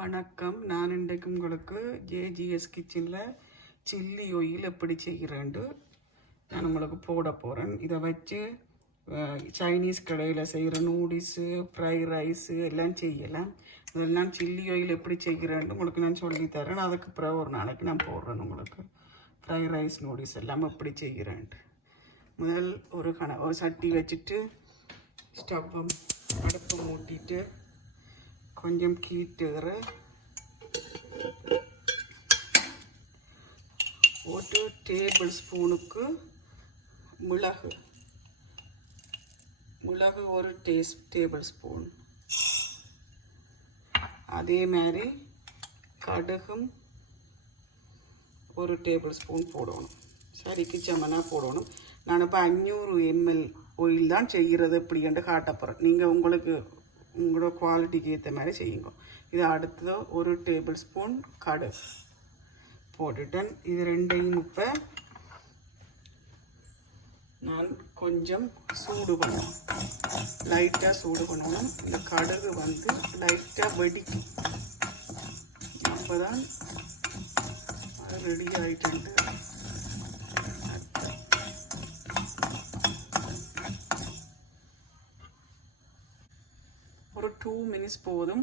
வணக்கம். நான் இன்றைக்கு உங்களுக்கு JGS கிச்சனில் சில்லி ஆயில் எப்படி செய்கிறேன்ட்டு நான் உங்களுக்கு போட போகிறேன். இதை வச்சு சைனீஸ் கடையில் செய்கிற நூடுல்ஸு, ஃப்ரை ரைஸு எல்லாம் செய்யலாம். அதெல்லாம் சில்லி ஆயில் எப்படி செய்கிறேன்ட்டு உங்களுக்கு நான் சொல்லித்தரேன். அதுக்கு அப்புறம் ஒரு நாளைக்கு நான் போடுறேன் உங்களுக்கு ஃப்ரை ரைஸ் நூடுல்ஸ் எல்லாம் எப்படி செய்கிறேன்ட்டு. முதல் ஒரு சட்டி வச்சுட்டு ஸ்டவ்வை அடுப்பு மூட்டிட்டு கொஞ்சம் கீட்டுகிற ஒரு டேபிள் ஸ்பூனுக்கு மிளகு ஒரு டேபிள் ஸ்பூன், அதே மாதிரி கடுகும் ஒரு டேபிள் ஸ்பூன் போடணும். சரிக்கு சமனாக போடணும். நான் இப்போ 500 ml ஆயில் தான் செய்கிறது எப்படின்ட்டு காட்ட போகிறேன். நீங்கள் உங்களோட குவாலிட்டிக்கு ஏற்ற மாதிரி செய்யுங்க. இது அடுத்தது ஒரு டேபிள் ஸ்பூன் கடுகு போட்டுட்டேன். இது ரெண்டையும் இப்போ நான் கொஞ்சம் சூடு பண்ணணும், லைட்டாக சூடு பண்ணணும். இந்த கடுகு லைட்டாக வெடிக்கும். அப்போ தான் அது ரெடி ஆகிட்டு ஒரு 2 minutes போதும்.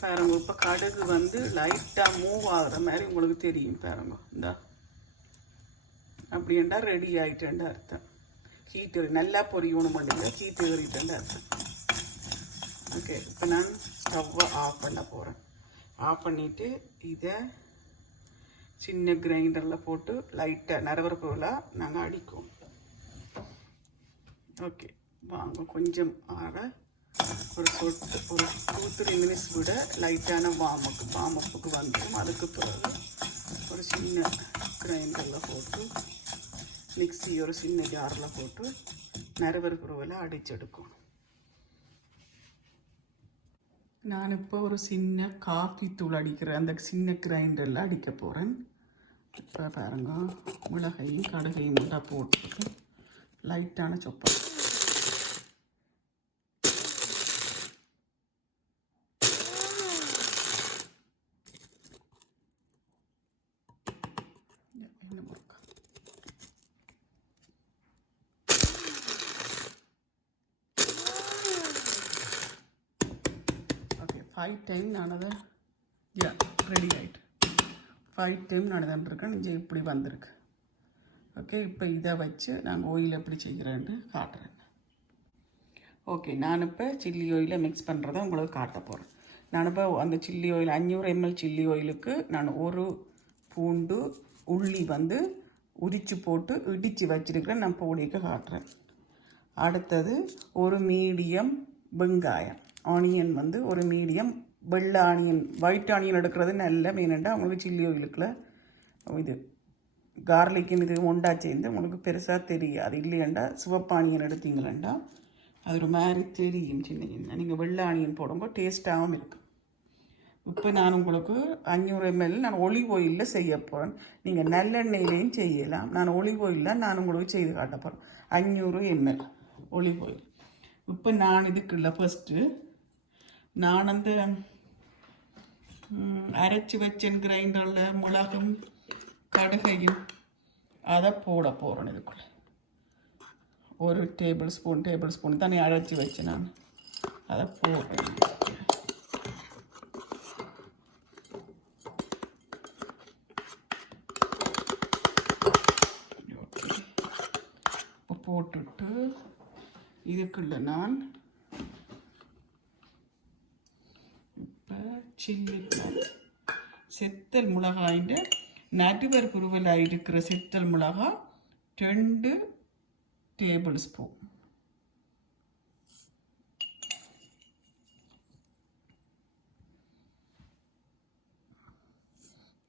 பாருங்க, இப்போ கடுகு லைட்டாக மூவ் ஆகுற மாதிரி உங்களுக்கு தெரியும். பாருங்க, இந்த அப்படின்டா ரெடி ஆகிட்டேன்டா அர்த்தம். ஹீட் நல்லா பொரியணும் பண்ணிங்க, ஹீட் ஏறிட்டேன்டா அர்த்தம். ஓகே, இப்போ நான் ஸ்டவ்வை ஆஃப் பண்ண போகிறேன். ஆஃப் பண்ணிவிட்டு இதை சின்ன கிரைண்டரில் போட்டு லைட்டாக நரவரப்புலாம் நாங்கள் அடிக்கும். ஓகே, வாங்க கொஞ்சம் ஆற ஒரு 2-3 minutes விட லைட்டான வார்மப்புக்கு வந்துடும். அதுக்கு பிறகு ஒரு சின்ன கிரைண்டரில் போட்டு மிக்ஸி ஒரு சின்ன ஜாரில் போட்டு நரவரப்புல அடிச்செடுக்கணும். நான் இப்போ ஒரு சின்ன காஃபி தூள் அடிக்கிறேன், அந்த சின்ன கிரைண்டரில் அடிக்க போகிறேன். இப்போ பாருங்க, மிளகையும் கடுகையும் மட்டும் போட்டு லைட்டான சொப்பை ஓகே 5 டைம் நான் அதை ரெடி ஆகிட்டு 5 டைம் நடந்துட்டுருக்கேன். இங்கே இப்படி வந்திருக்கு. ஓகே, இப்போ இதை வச்சு நாங்கள் ஆயில் எப்படி செய்கிறேன்னு காட்டுறேன். ஓகே, நான் இப்போ சில்லி ஆயிலை மிக்ஸ் பண்ணுறதை உங்களுக்கு காட்ட போகிறேன். நான் இப்போ அந்த சில்லி ஆயில் 500 ml சில்லி ஆயிலுக்கு நான் ஒரு பூண்டு உள்ளி உரித்து போட்டு இடித்து வச்சுருக்கிறேன். நான் பொடிக்கு காட்டுறேன். அடுத்தது ஒரு மீடியம் வெங்காயம், ஆனியன் ஒரு மீடியம் வெள்ளை ஆனியன், ஒயிட் ஆனியன் எடுக்கிறது நல்ல மீனண்டா. உங்களுக்கு சில்லி ஆயிலுக்குள்ள இது கார்லிக்குன்னு இது ஒண்டா சேர்ந்து உங்களுக்கு பெருசாக தெரியாது. இல்லையண்டா சிவப்பு ஆனியன் எடுத்தீங்களா அது ஒரு மாதிரி தெரியும் சின்ன சின்ன. நீங்கள் வெள்ளை ஆனியன் போடும்போது டேஸ்ட்டாகவும் இருக்குது. இப்போ நான் உங்களுக்கு 500 ml நான் ஒலிவ் ஆயிலில் செய்ய போகிறேன். நீங்கள் நல்லெண்ணெயிலையும் செய்யலாம். நான் ஒலிவ் ஆயிலில் நான் உங்களுக்கு செய்து காட்ட போகிறேன். 500 ml ஒலிவ் ஆயில். இப்போ நான் இதுக்குள்ள ஃபஸ்ட்டு நான் அந்த அரைச்சி வச்சேன் கிரைண்டரில் மிளகும் கடுகையும் அதை போட போகிறேன். இதுக்குள்ள ஒரு டேபிள் ஸ்பூன் தண்ணி அரைச்சி வச்சு நான் அதை போடுறேன். போட்டுட்டு இதுக்குள்ள நான் இப்போ சில்லி செத்தல் மிளகாயின் நடுவர் குருவலாக இருக்கிற செத்தல் மிளகா 2 டேபிள் ஸ்பூன்.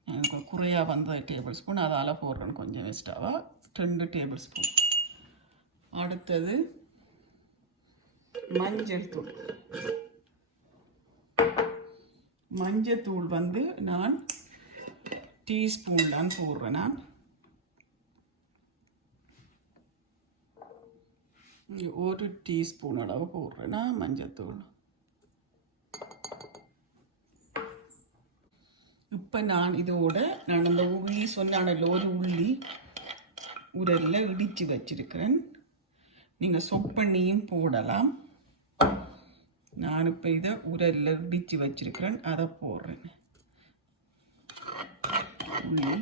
எனக்கு குறையாக வந்த டேபிள் ஸ்பூன், அதால் போடுறேன் கொஞ்சம் வேஸ்ட்டாக. 2 டேபிள் ஸ்பூன். அடுத்தது மஞ்சத்தூள் நான் டீஸ்பூன்லாம் போடுறேன். நான் ஒரு டீஸ்பூன் அளவு போடுறேன் மஞ்சத்தூள். இப்போ நான் இதோட நான் அந்த உள்ளி சொன்னானല്ലോ ஒரு உள்ளி உரலில் இடித்து வச்சிருக்கிறேன். நீங்கள் சொப் பண்ணியும் போடலாம். நான் இப்போ இதை உரலில் இடித்து வச்சிருக்கிறேன், அதை போடுறேன். உள்ளி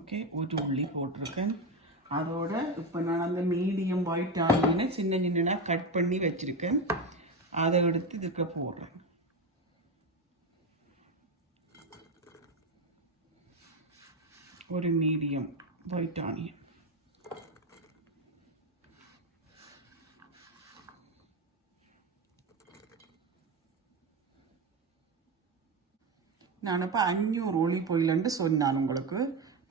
ஓகே, ஒரு உள்ளி போட்டிருக்கேன். அதோட இப்போ நான் அந்த மீடியம் ஒயிட் ஆனியனை சின்ன சின்னதாக கட் பண்ணி வச்சுருக்கேன், அதை எடுத்து இதுக்கு போடுறேன். ஒரு மீடியம் ஒயிட் ஆனியன். நான் இப்போ 500 ஒலிவ் ஆயில்னு சொன்னான் உங்களுக்கு.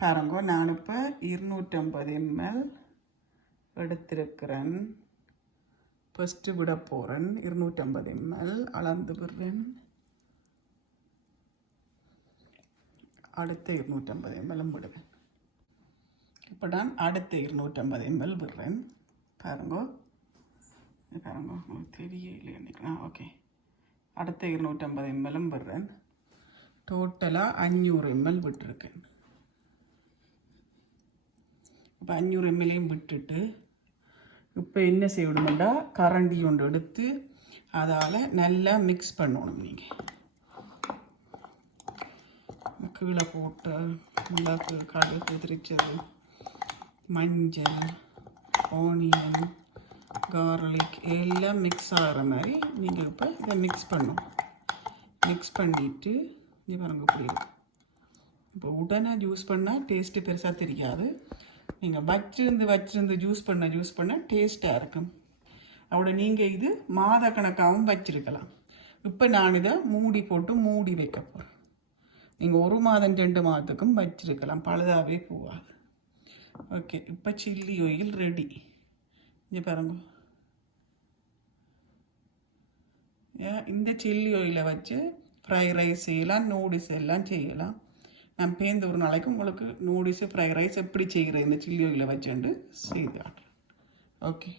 பாருங்க, நான் இப்போ 250 ml எடுத்திருக்கிறேன். ஃபஸ்ட்டு விட போகிறேன். 250 ml அளந்து விடுறேன். அடுத்த 250 ml விடுவேன். இப்போ நான் அடுத்த 250 ml விடுறேன். பாருங்க பாருங்க, உங்களுக்கு தெரியல நினைக்கிறேன். ஓகே, அடுத்த 250 ml விடுறேன். டோட்டலாக 500 ml விட்டுருக்கேன். இப்போ 500 ml விட்டுட்டு இப்போ என்ன செய்யணுமெண்டா கரண்டி ஒன்று எடுத்து அதால் நல்லா மிக்ஸ் பண்ணணும். நீங்கள் கீழே போட்டு மிளகு, கடுகு, திரிச்சது, மஞ்சள், ஆனியன், கார்லிக் எல்லாம் மிக்ஸ் ஆகிற மாதிரி நீங்கள் இப்போ இதை மிக்ஸ் பண்ணணும். மிக்ஸ் பண்ணிவிட்டு இது பாருங்க இப்படி இருக்கும். இப்போ உடனே ஜூஸ் பண்ணால் டேஸ்ட்டு பெருசாக தெரியாது. நீங்கள் வச்சிருந்து ஜூஸ் பண்ண டேஸ்ட்டாக இருக்கும். அதோட நீங்கள் இது மாத கணக்காகவும் வச்சிருக்கலாம். இப்போ நான் இதை மூடி போட்டு மூடி வைக்க போகிறேன். நீங்கள் 1 மாதம் 2 மாதத்துக்கும் வச்சிருக்கலாம், பழுதாகவே போகாது. ஓகே, இப்போ சில்லி ஆயில் ரெடி. இங்கே பாருங்க, இந்த சில்லி ஆயிலை வச்சு ஃப்ரை ரைஸ் செய்யலாம், நூடுல்ஸ் எல்லாம் செய்யலாம். நான் பேருந்து ஒரு நாளைக்கு உங்களுக்கு நூடுல்ஸு, ஃப்ரை ரைஸ் எப்படி செய்கிறேன் இந்த சில்லி ஆயிலை வச்சுட்டு செய்து காட்டுறேன். ஓகே.